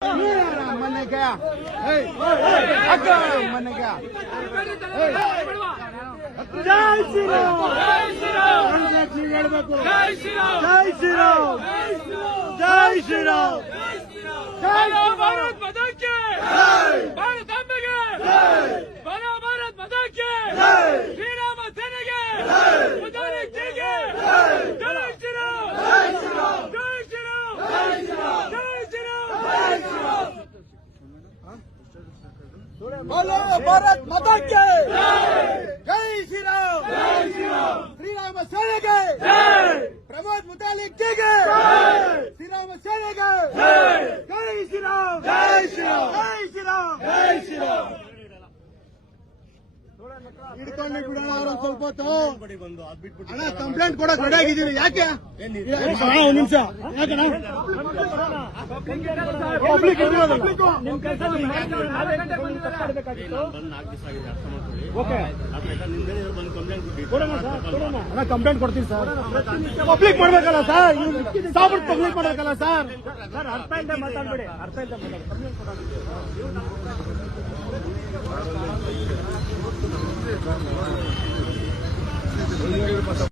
मैंने क्या मैंने क्या जय श्री राम जय श्री राम जय श्री राम जय श्री राम भारत माता की भारत अंबे के भारत माता की श्री राम सेनेಗೆ उदाहरण देंगे जय श्री राम जय श्री राम जय श्री राम जय श्री राम जय श्री राम बोलो भारत माता के जय श्री राम श्री राम सेने के प्रमोद मुतालिक जी के श्री राम सेने के जय श्री राम जय श्री राम जय श्री राम जय श्री राम ಹಿಡ್ಕೊಂಡು ಬಿಡೋಣ ಅವ್ರ ಸ್ವಲ್ಪ ಹೊತ್ತು ಅಣ್ಣ ಕಂಪ್ಲೇಂಟ್ ಕೊಡಕ್ ರೆಡಿ ಆಗಿದ್ದೀನಿ ಯಾಕೆ ಒಂದು ನಿಮಿಷ ಯಾಕಣ್ಣ ಪಬ್ಲಿಕ್ ನಿಮ್ ಕೆಲಸ ಅಣ್ಣ ಕಂಪ್ಲೇಂಟ್ ಕೊಡ್ತೀನಿ ಸರ್ ಪಬ್ಲಿಕ್ ಮಾಡ್ಬೇಕಲ್ಲ ಸರ್ ಸಾಬಿಟ್ ಪಬ್ಲಿಕ್ ಮಾಡ್ಬೇಕಲ್ಲ ಸರ್ ಅರ್ಥ ಇಲ್ಲದೆ ಮಾತಾಡ್ಬೇಡಿ ಅರ್ಥ ಇಲ್ಲದೆ ಮಾತಾಡಿ